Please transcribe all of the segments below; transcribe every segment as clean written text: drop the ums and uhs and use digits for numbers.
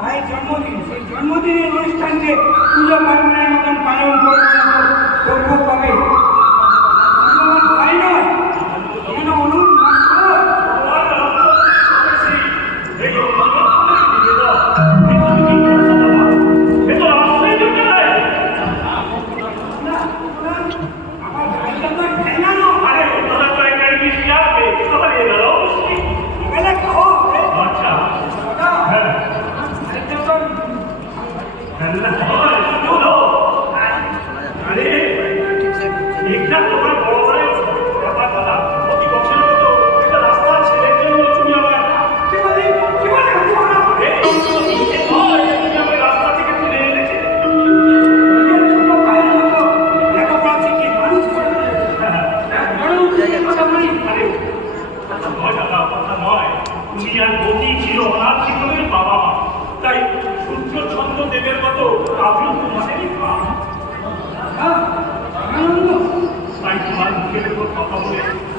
ভাইয়ের জন্মদিন, সেই জন্মদিনের অনুষ্ঠানকে পুজো পার্বণের মতন পালন করবো কবে? আমার ভাই নয়, কেন অনুরোধ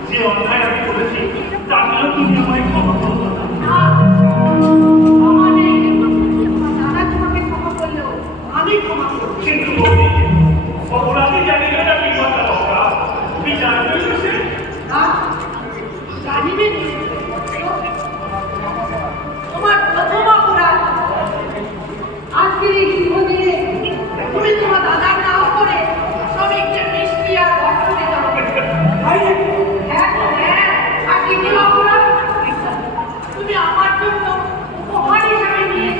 যে অন্যায় আমি করেছি তার জন্য তুমি আমায় ক্ষমা করো। আমি ক্ষমা করবো, কিন্তু অপরাধী জানি না বিপদটা দরকার। তুমি জানবে জানিবে তোমার প্রথম অপরাধ আজকের এই জীবনে তুমি তোমার দাদার নাম করে শ্রমিককে মিষ্টি আর বস্ত্র দিতে হবে। তুমি আমার জন্য উপহার হিসাবে নিয়ে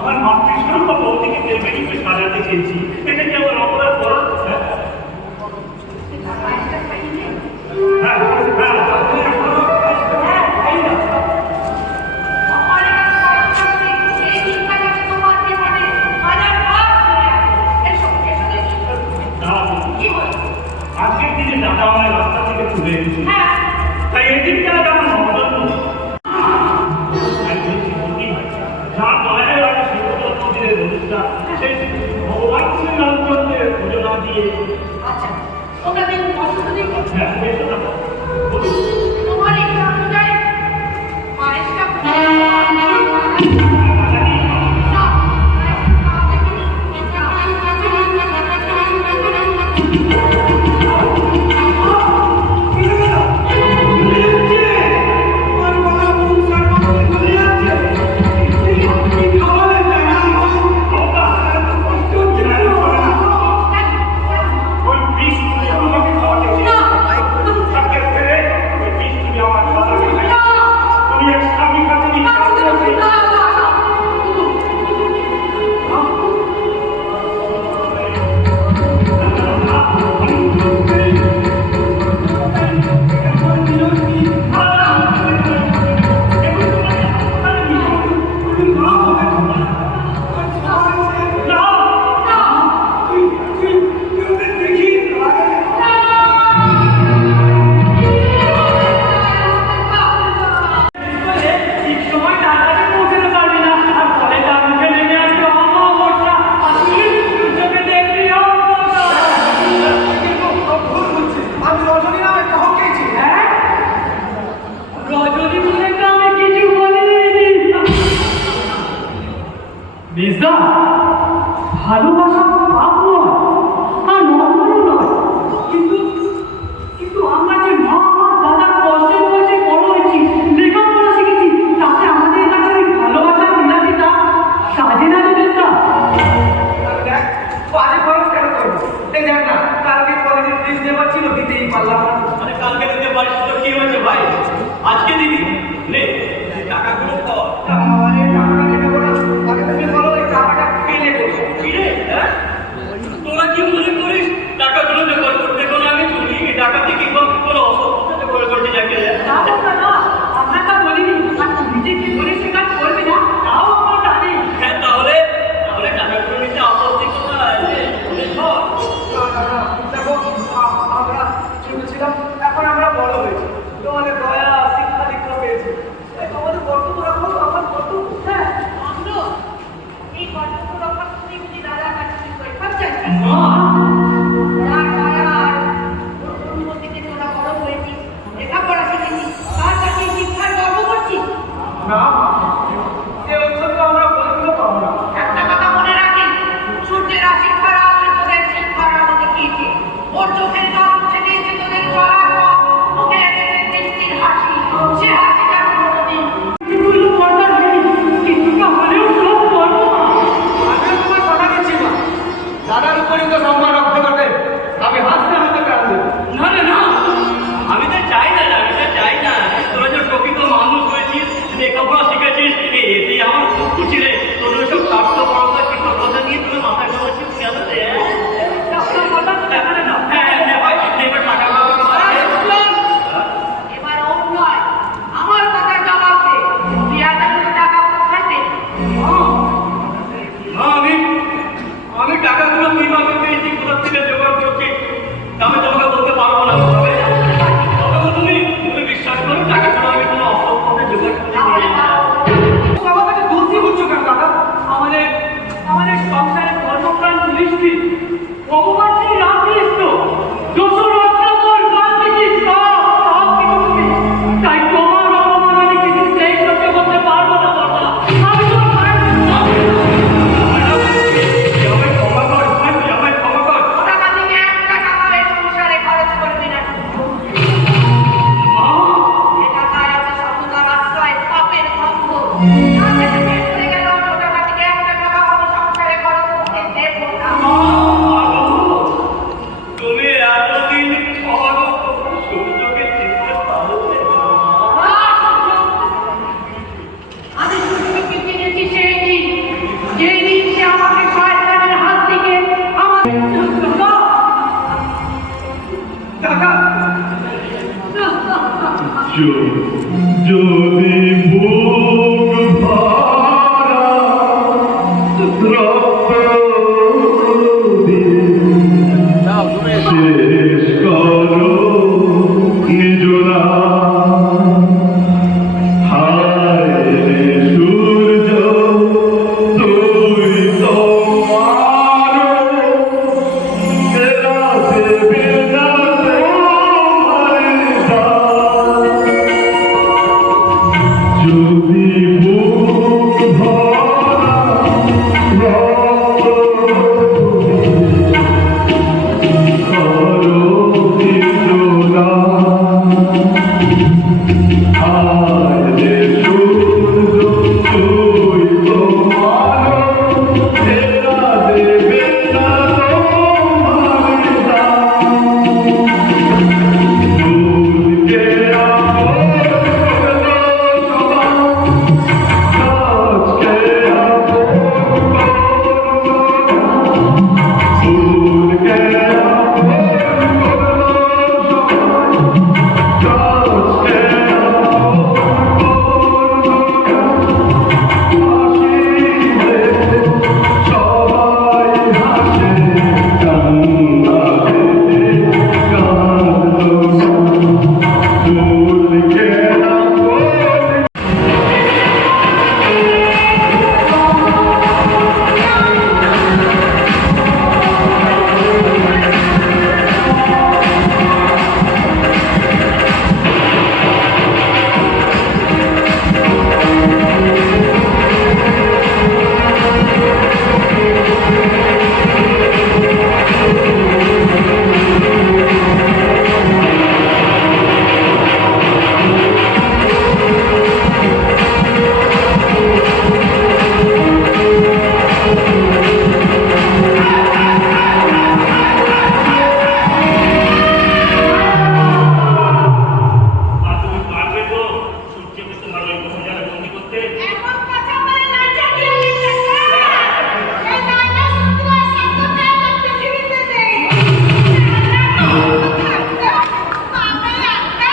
আমার মাতৃস্বরূপ বা ভৌতিকে দেবীকে সাজাতে চেয়েছি, এটা কি আমার অপরাধ করা? আজকের দিনে দাদা আমায় রাস্তা থেকে তুলে এনেছে, তাই এই দিনটা আমার নবদল যার দয়ায় আমি শিবদল মন্দিরের অনুষ্ঠান সেই ভগবান শ্রীরামচন্দ্রের পুজো দিয়ে তোমার ইচ্ছা অনুযায়ী পায়েসটা ভালোবাসা পাপ নয় আর নর্মালও নয়, কিন্তু আমরা যে মা আমার দাদার কষ্টের বয়সে বড় হয়েছি, লেখাপড়া শিখেছি, তাতে আমাদের কাছে ওই ভালোবাসার বিলাসিতা সাজে না দেবেন না। দেখ বাজে খরচ কেন করবো? এই দেখ না, কালকে কলেজে ফিস দেওয়া ছিল, দিতেই পারলাম না। আরে কালকে দিতে পারিস তো কি হয়েছে ভাই, আজকে দিবি নে, টাকাগুলো খাওয়া। টাকাটা নেবো না, আগে তুমি বলো এই টাকাটা কে নেবো? কি রে, হ্যাঁ? তোর তুমি এতদিন পর সূর্যকে চিনতে পারলে না। আমি সূর্যকে চিনেছি সেই দিন, যেই দিন সে আমাকে শয়তানের হাত থেকে আমাকে কাকা যদি ভোগ ভাড়া রক্ত দিয়ে শেষ করো নিজ নাম। হায় রে সূর্য তুই তো মারো তেরা দেবে না তোমার দান। যদি বুক ভরা রক্ত করো নিজনা। হায় রে সূর্য তুই তো মারো তেরা দেবে না তোমার দান। ভুলকে আপন করো সবাই, কাজকে আপন করো না। ভুলকে আপন করো সবাই, কাজকে আপন করো না। হাসিলে সবাই হাসে, কান্নাতে কাঁদো না। ভুলকে আপন আর তুমি পারবে তো সূর্যকে তোমার ওই মহাজালে বন্দি করতে? এমন কথা বলে লাজা দিয়ে দিতে এই নাইনা শুধু সত্য টাকা পৃথিবীতে নেই। পাবে একটা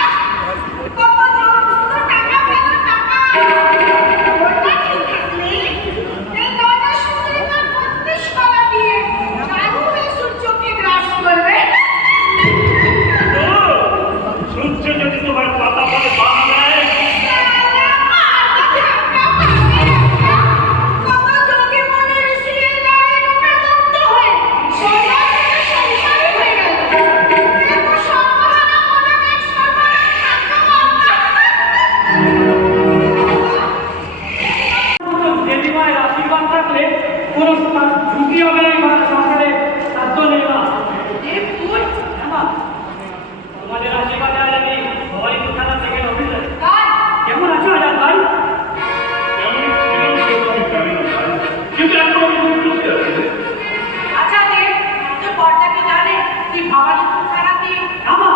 কত জোর টাকা পেল টাকা ওটা ঠিক থাকলে এই নাইনা শুধু না 32 কলা দিয়ে চালু হয়ে সূর্যকে গ্রাস করবে। সূর্য যদি তোমার কথা বলে বাধা দেয়, কত যোগী মনে ঋষি এই নারী রূপে মুগ্ধ হয়ে সন্ন্যাসীদের সংসারী হয়ে গেল। এত সর্বহারা মনকে সর্বহারা দেবীমায়ের আশীর্বাদ থাকলে কোনো ঝুঁকি হবে না এই সংসারে, সাধ্য নেই না। তোমাদের আশীর্বাদে আজ আমি ভবানী থানা থেকে অফিসার। কেমন আছো আজাদ ভাই? কিন্তু এখন আমি খুব খুশি আছি। আচ্ছা দেব, যে বড়টাকে জানে তুই ভবানীপুর থানা দিয়ে আমা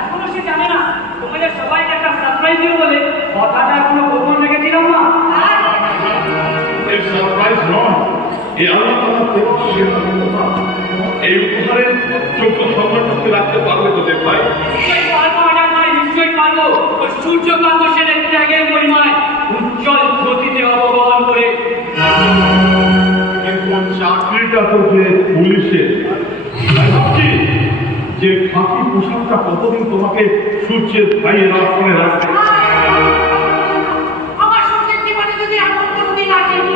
এখনো সে জানে না। তোমাদের সবাইকে একটা সারপ্রাইজ দিও বলে কথাটা এখনো গোপন রেখেছিলাম না। এর সারপ্রাইজ নয়, এই আল্লাহ তাআলার দেওয়া সিদ্ধান্ত। এই উপহারের যোগ্য সম্মানকে রাখতে পারবে তো দেব ভাই? নিশ্চয়ই পারবো আজাদ ভাই, নিশ্চয়ই পারবো। ওই সূর্যকান্ত সেনের ত্যাগের মহিমায় উজ্জ্বল গতিতে অবগাহন করে কিন্তু চাকরিটা তো যে পুলিশের। তাই ভাবছি যে খাকি পোশাকটা কতদিন তোমাকে সূর্যের ভাইয়ের আসনে রাখবে। আমার সূর্যের জীবনে যদি এমন কোনদিন আসে আমি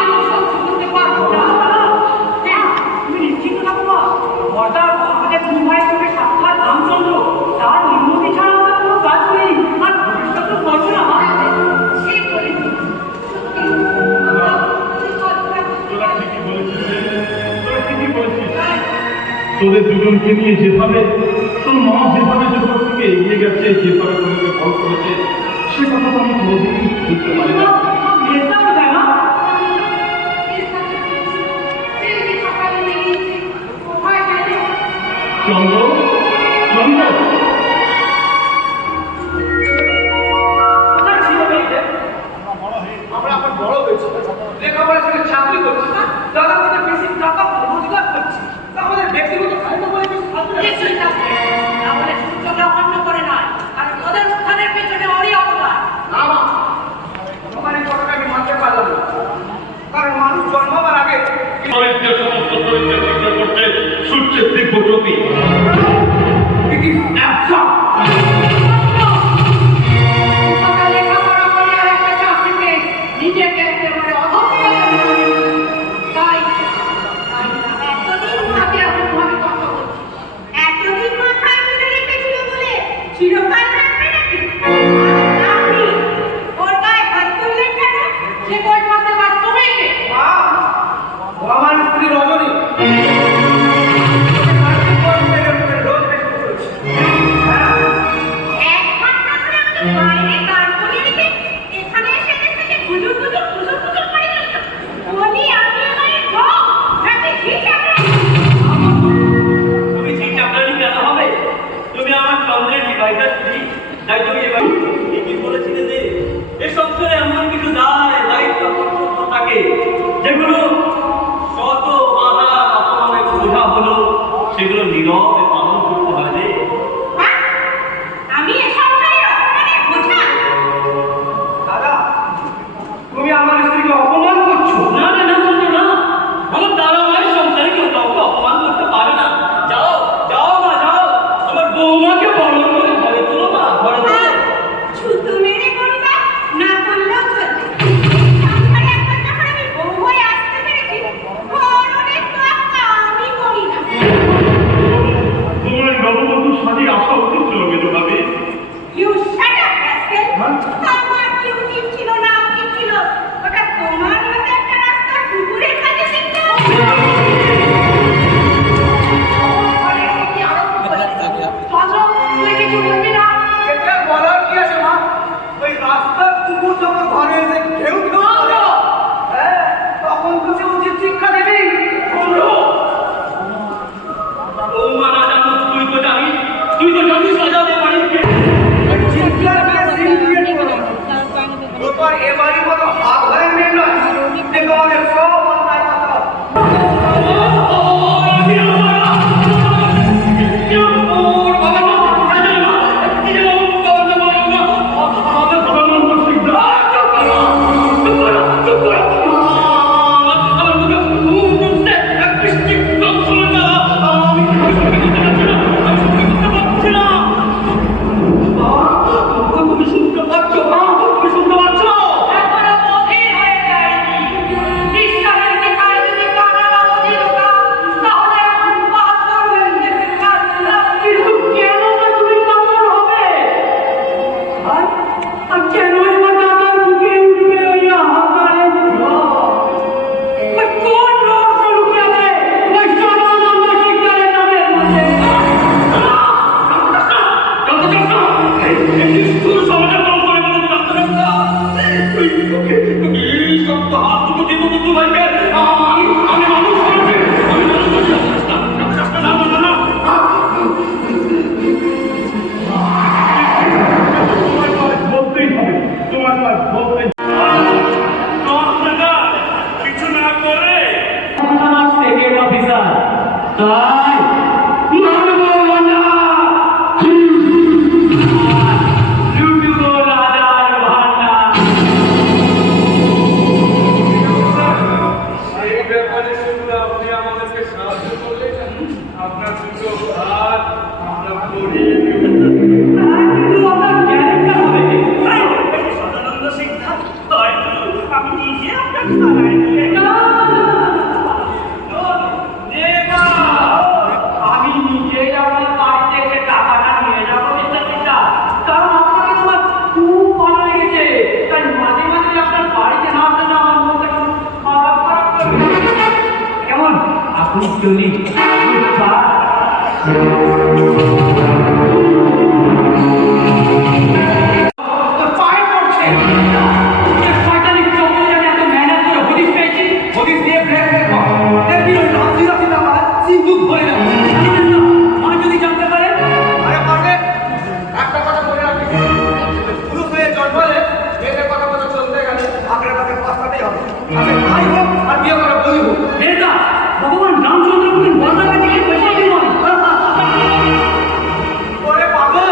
কিন্তু সহ্য করতে পারবো না। তুমি নিশ্চিন্ত থাকো মা। বর্দা আমাদের দুই ভাইয়ের সঙ্গে সাক্ষাৎ রামচন্দ্র, তার অনুমতি ছাড়া আমরা কোনো কাজ করি আর ভবিষ্যৎ তো করবো না মা। ঠিক বলেছিস। তোরা ঠিকই বলেছিস রে, তোরা ঠিকই বলেছিস। তোদের দুজনকে নিয়ে যেভাবে তোর মা যেভাবে ছোট থেকে এগিয়ে গেছে, যেভাবে তোদেরকে বড় করেছে, সে কথা তো আমি কোনোদিনই বুঝতে পারি না। মেজদা কোথায় মা? চন্দ্র, চন্দ্র, কোথায় ছিল মেয়েদের? আমরা এখন বড় হয়েছি, লেখাপড়া থেকে চাকরি করছি, দাদা থেকে বেশি টাকা রোজগার করছি, তা আমাদের ব্যক্তিগত খাদ্য বলে কিছু থাকবে না। কিছুই থাকবে না। তাহলে সূর্যকে অমান্য করে নয়, কারণ ওদের উত্থানের পেছনে ওরই অবদান। না মা, তোমার এই কথাটা আমি মানতে পারলাম না, কারণ মানুষ জন্মাবার আগে চরিত্রের সমস্ত চরিত্রের চিন্তা করতে সূর্যের দিব্য জ্যোতি। it is absurd. সকালে লেখাপড়া করে আর একটা চাকরি পেয়ে নিজেকে একেবারে অধঃপতন করে দিল। তাই এতদিন মাকে এমনভাবে কথা বলছি, এতদিন মাথায় তুলে রেখেছিল বলে চিরকাল রাখবে নাকি? আর আপনি ওর গায়ে হাত তুললেন কেন? সে বই পড়তে পারতো মেয়েকে। মা, ও আমার স্ত্রী রজনী। রোজ বেশি করেছে। হ্যাঁ, এক ঘন্টা ধরে আমাকে বাইরে দাঁড় করিয়ে রেখে এখানে এসে থেকে গুজুর করে গেল। বলি আমি আমার বউ নাকি ঠিক আছে? তুমি ঠিক চাকরি কেন হবে? তুমি আমার চন্দ্রের বিবাহিতা স্ত্রী, তাই তুমি এবার ঠিকই বলেছিলে যে এ সংসারে এমন কিছু দায়িত্ব কর্তব্য থাকে যেগুলো শত বাধা অপমানে বোঝা হলো সেগুলো নীরবে পালন করতে হয় রে। হ্যাঁ? আমি এ সংসারের অপমানের বোঝা? দাদা, তুমি আমার স্ত্রীকে অপমান করছো। না না না না না, আমার দ্বারা আমার সংসারে কেউ কাউকে অপমান করতে পারে না। যাও যাও মা যাও, আমার বৌমাকে বরণ করে ঘরে তোলো মা, ঘরে তোলো। ছুতো মেরে করবা না করলেও চলবে। সংসারে একবার যখন আমি বউ হয়ে আসতে পেরেছি, বরণের তোয়াক্কা আমি করি না। তোমার নববধূ সাজি আসা উচিত ছিল মেজভাবে। You shut up, rascal! আমার কি উচিত ছিল না উচিত ছিল ওটা তোমার মতো একটা রাস্তা কুকুরের কাছে শিখতে হবে। ঘরে এসে কি আরম্ভ করলে? চন্দ্র, তুই কিছু বলবি না? এতে বলার কি আছে মা? ওই রাস্তার কুকুর যখন ঘরে এসে ঘেউ ঘেউ করে, হ্যাঁ, তখন তো সে উচিত শিক্ষা দেবেই। বৌমা না জানো তুই তো জানিস, তুই তো জানিস সাজাতে পারিস কে? চিৎকার করে সিন ক্রিয়েট করো। ও তো আর এবারই মতো হাত ধরে মেয়ে নয়, যে তোমাদের সব অন্যায় কথা। এখনো অধীর হয়ে যায়নি। ঈশ্বরের কৃপায় যদি কানাডা অধীর হতাম, তাহলে এখন পাথর হয়ে যেতে পারতাম। কিন্তু কেন না তুমি পাগল হবে? আর কেনই বা দাদার বুকে উঠবে ওই হাহাকারের ঝড়? ওই কোন রহস্য লুকিয়ে আছে ওই সদানন্দ শিকদারের নামের মধ্যে? তোমার কাজ বলতেই হবে, তোমার কাজ বলতেই কিছু না করে আমার সেকেন্ড অফিসার তাই মানবো না লুটবো রাজার ভান্ডার। এই ব্যাপারে শুধু আপনি আমাদেরকে সাহায্য করলেন, আপনার দুটো হাত আমরা পরিয়ে দেব। কিন্তু আমার ক্যারেক্টার হবে কি? সদানন্দ সিদ্ধান্ত আমি নিজে আপনার থানায় নিয়ে আমি নিজেই আপনার বাড়িতে এসে টাকাটা নিয়ে যাবো মিস্টার সিকদার, কারণ আপনাকে তোমার খুব ভালো লেগেছে। তাই মাঝে মাঝে আপনার বাড়িতে না আসলে আমার মনটা কেমন খারাপ খারাপ করে। কেমন আপনি চলি পায়ের শয়তানি চক্র জানে এত মেহনত করে হদিস পেয়েছি। হদিস দিয়ে ব্রেক বের কর। দেখবি ওই রাশি রাশি টাকা সিন্ধুক ভরে যাবে। জানেন না, মা যদি জানতে পারে? আরে পারবে, একটা কথা বলে রাখবি, পুরুষ হয়ে জন্মালে মেয়েদের কথা মতো চলতে গেলে আখের কাছে পস্তাতেই হবে। আচ্ছা ভাই হোক আর বিয়ে করা বই হোক। মেয়েটা ভগবান রামচন্দ্র পুরীর বর্ণাকে জিজ্ঞেস করতে নয়। ওরে পাগল,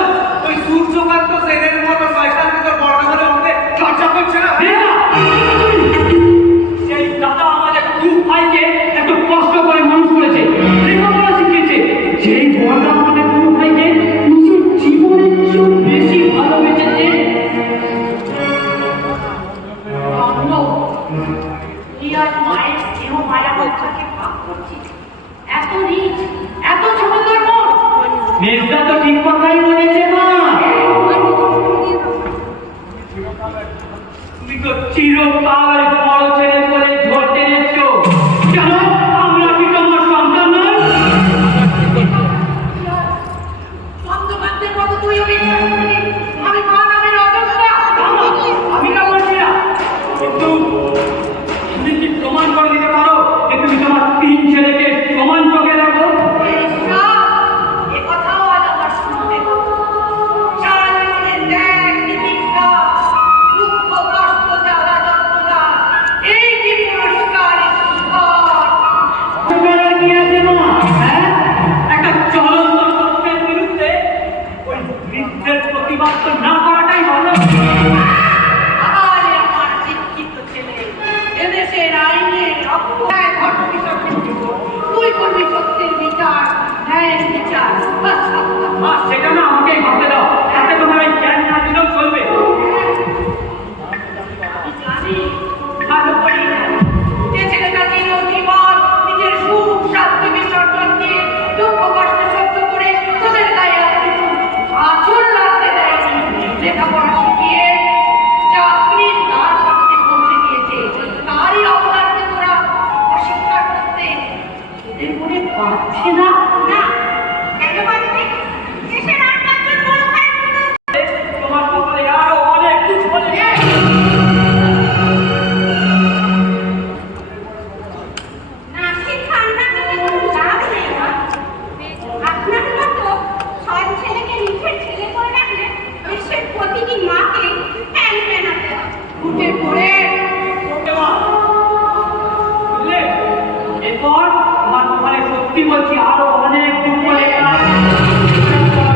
ওই সূর্যকান্ত সেনের মতো শয়তানকে তোর বর্ণমানে আমাকে চর্চা করছে না। মেয়েটা, সেই দাদা আমাদের দু ভাইকে এত কষ্ট করে মানুষ করেছে, লেখাপড়া শিখিয়েছে। যেই বর্ণা আমাদের দু ভাইকে নিজের জীবনের চেয়েও বেশি ভালোবেসেছে। কি আর মায়ের স্নেহ মায়া বাচ্চাকে ভাগ করছিস? এত রিচ, এত ছোট তোর মন। মেজদা তো ঠিক কথাই বলেছে মা। তুমি তো চিরকাল বড় ছেলে করে ধরতে এসেছো। কেন আমরা কি তোমার সন্তান নয়? বন্ধুবান্ধবের মতো তুই অভিনয় করলি। আমি মা নামের অযোগ্যা। আমি না বলছি না, কিন্তু তুমি কি প্রমাণ করে দিতে পারো যে তুমি তোমার তিন ছেলেকে সমান চোখে রাখো? এ কথাও আজ আমার শুনতে হলো। সারা জীবনের ত্যাগ, তিতিক্ষা, দুঃখ, কষ্ট, জ্বালা, যন্ত্রণা, এই যে পুরস্কার, এই সুখর। সরকারের কি আছে মা? হ্যাঁ, একটা চলন্ত তত্ত্বের বিরুদ্ধে ওই বৃদ্ধের প্রতিবাদ তো না করাটাই ভালো। আরে আমার শিক্ষিত ছেলে, এদেশের আইনের অক্ষয় ঘটবি সত্যের বিচার। তুই করবি সত্যের বিচার, ন্যায়ের বিচার। মা, সেটা না আমাকেই ভাবতে দাও, তাতে তোমার ওই জ্ঞান না দিলেও চলবে। জানি, ভালো করেই জানি, যে ছেলেটা চিরজীবন নিজের সুখ শান্তি বিসর্জন দিয়ে দুঃখ কষ্ট সহ্য করে তোদের গায়ে আচল লাগতে দেয়নি, লেখাপড়া শিখিয়ে চাকরির দ্বার প্রান্তে পৌঁছে দিয়েছে, তারই অবদানকে তোরা অস্বীকার করতে তোদের মনে পাচ্ছে না? না, কেন পাচ্ছে? দেশের আর পাঁচজন বড় ভাইগুলো তোমার কপালে আরো অনেক কিছু বলে। নাকি ঠান্ডা থেকে কোনো লাভ নেই না। আপনার মতো সব ছেলেকে নিজের ছেলে করে রাখলে দেশের প্রতিটি মাকে প্যান প্যানাতে হয়। উঠে পড়ে বুঝলে? এরপর তোমার কপালে সত্যি বলছি আরো অনেক দুঃখ লেখা আছে।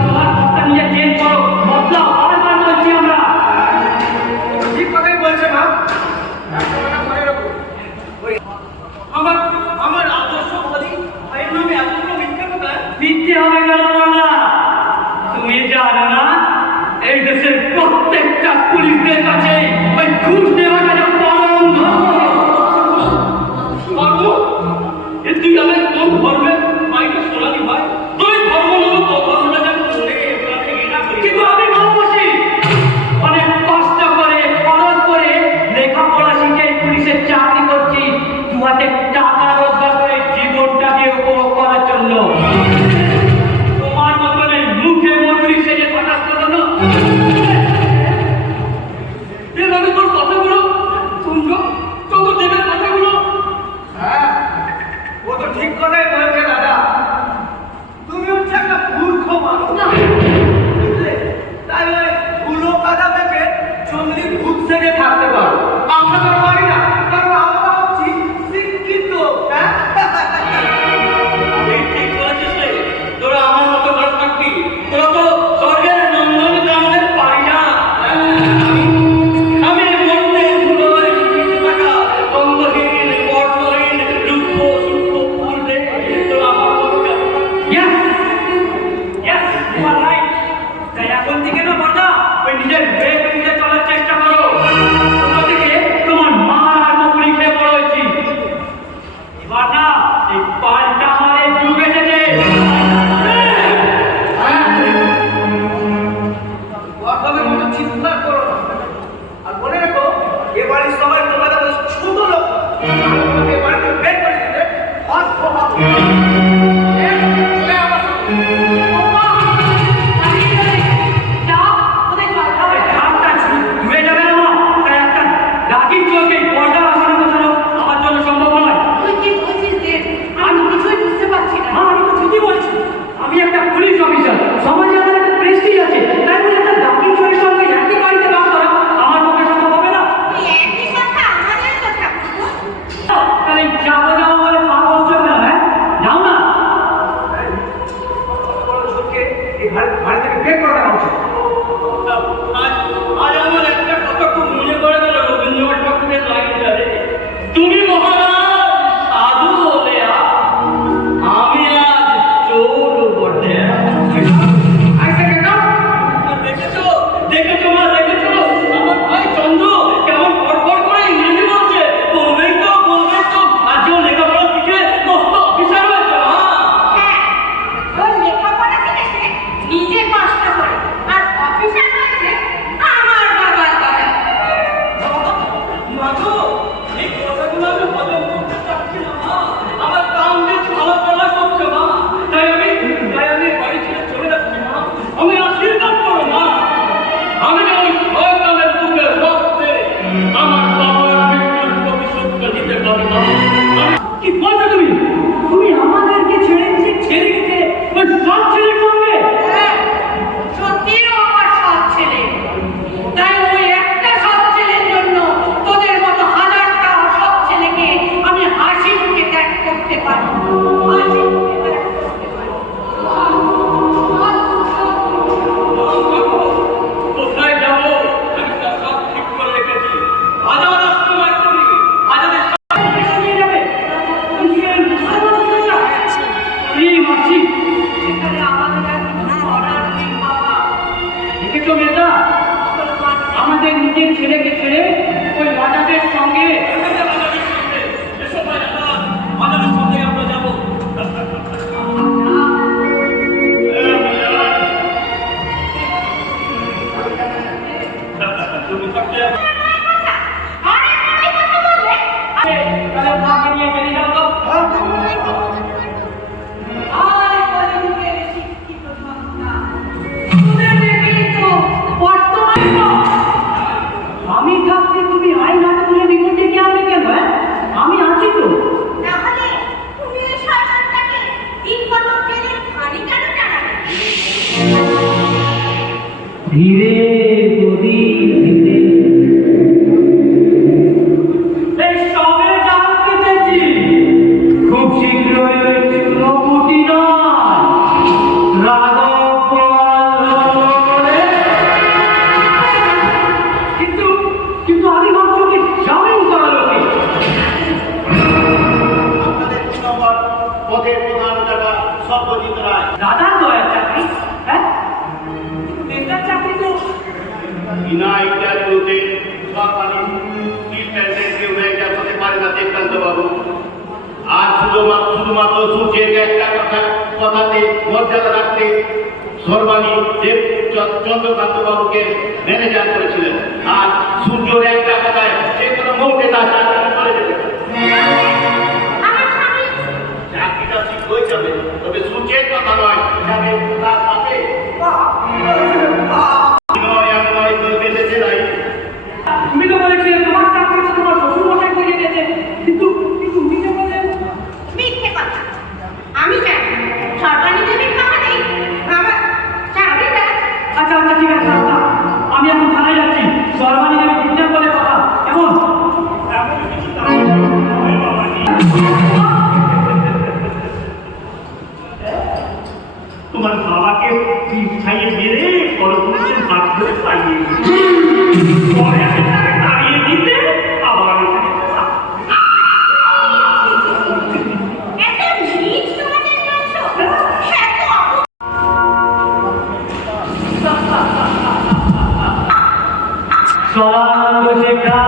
তোমার কথা নিয়ে চেঞ্জ করো, বদলাও, বারবার বলছি আমরা। ঠিক কথাই বলছে মা। একটা কথা মনে রাখো, ওই আমার আমার আদর্শবাদী ভাইয়ের নামে এতগুলো মিথ্যা কথা। মিথ্যে হবে কেন না? তুমি জানো না এই দেশের প্রত্যেকটা পুলিশদের কাছে ওই ঘুষ দেওয়াটা যে পরম ধর্ম। ধর্ম? এ তুই আমার কোন ধর্মের মাইকে সোনালি ভাই? তুই ধর্ম নেবো তো ধর্মটা যেন চলে এগুলোকে ঘৃণা করি। কিন্তু আমি ভালোবাসি। অনেক কষ্ট করে খরচ করে লেখাপড়া শিখে পুলিশের চাকরি করছি, দু হাতে টাকা রোজগার করে জীবনটাকে উপভোগ করার জন্য। তোমার মতন এই মুখে মজুরি সেজে থাকার জন্য না। এভাবে তোর কথাগুলো শুনছো? চন্দ্রদেবের কথাগুলো হ্যাঁ, ও তো ঠিক কথাই বলছে দাদা। তুমি হচ্ছে একটা মূর্খ মানুষ। বুঝলে? তাই ওই গুলো কাদা থেকে জঙ্গলি ভূত থেকে থাকতে পারো। আমরা তো পারি না, কারণ আমরা হচ্ছি শিক্ষিত। হ্যাঁ? এই ঠিক বলেছিস রে। তোরা আমার মতো ঘর থাকবি, তোরা তো স্বর্গের নন্দন কাননের পারি না। আমি মরতে ধুলোয় মিশে থাকা গন্ধহীন, বর্ণহীন, রূপ সূক্ষ্ম ফুল রে। তোরা আমার মতো কেন থাকবি? Yes, yes, you are right. তাই এখন থেকে না বর্দা, ওই নিজের মেয়েকে নিজে চলার চেষ্টা করো। ছোট থেকে তোমার মার হাত পুরি খেয়ে বড় হয়েছি। এবার না এই পাল্টা আমাদের যুগ এসেছে। গর্ধবের মতো চিৎকার করো না। আর মনে রেখো, এ বাড়ির সবাই তোমাদের ওই ছোট লোক। এ বাড়িতে বের করে দিতে অর্থ হবে। চলে আমার সঙ্গে। যা ওদের কথা হাতটা ধুয়ে যাবে না মা? আরেকবার কথা বললে তাহলে মাকে নিয়ে বেরিয়ে যাও তো। আয় কলিযুগের শিক্ষিত সন্তান। তোদের দেখেই তো বর্তমান আমি থাকতে তুমি আইন হাতে তুলে বিপদ ডেকে আনবে কেন? আমি আছি তো। তাহলে তুমি এই শয়তানটাকে দিন কত ট্রেনের খানি কেন টানালে? ধীরে প্রদীপ ধীরে এই সবে জানতেছি খুব শীঘ্রই চূড়কুটি নয় রাঘব বলে। কিন্তু কিন্তু আমি ভাবছি জামিন করালো কি? আপনাদের 3 নম্বর পদের প্রধান দাদা সর্বজিৎ রায়। দাদার দয়ার চাকরি? হ্যাঁ, নেতার চাকরি তো। বিনা ইত্যাদিতে সরকারি স্টিল প্ল্যান্টের কেউ ম্যানেজার হতে পারে না দেবকান্ত বাবু। আর শুধুমাত্র সূর্যের একটা কথাতে মর্যাদা রাখতে সর্বাণী দেব চন্দ্রকান্ত বাবুকে ম্যানেজার করেছিলেন। আর সূর্যের একটা কথায় যে কোনো মুহূর্তে তার চাকরি করে দেবে। আমার স্বামী চাকরিটা ঠিক হয়ে যাবে, তবে সূর্যের কথা নয়, যাবে তার পাশে আমি নয় করবে দেশের আইন। তুমি তো বলেছিলে তোমার চাকরি তো তোমার শ্বশুর মশাই করিয়ে দিয়েছে, কিন্তু কিন্তু নিজে বলে মিথ্যে কথা। আমি জানি সর্বাণী দেবীর কথা নেই আমার চাকরিটা। আচ্ছা আচ্ছা ঠিক আছে আচ্ছা, আমি এখন থানায় যাচ্ছি। সর্বাণী দেবী ঠিকঠাক বলে কথা কেমন? তোমার বাবাকে পিঠ খাইয়ে মেরে পরপুরুষের হাত ধরে পাইয়ে পরে সেটাকে তাড়িয়ে দিতে আবার এখানে এত নিজ তোমাদের বংশ, এত স্বরাঙ্গ শেখা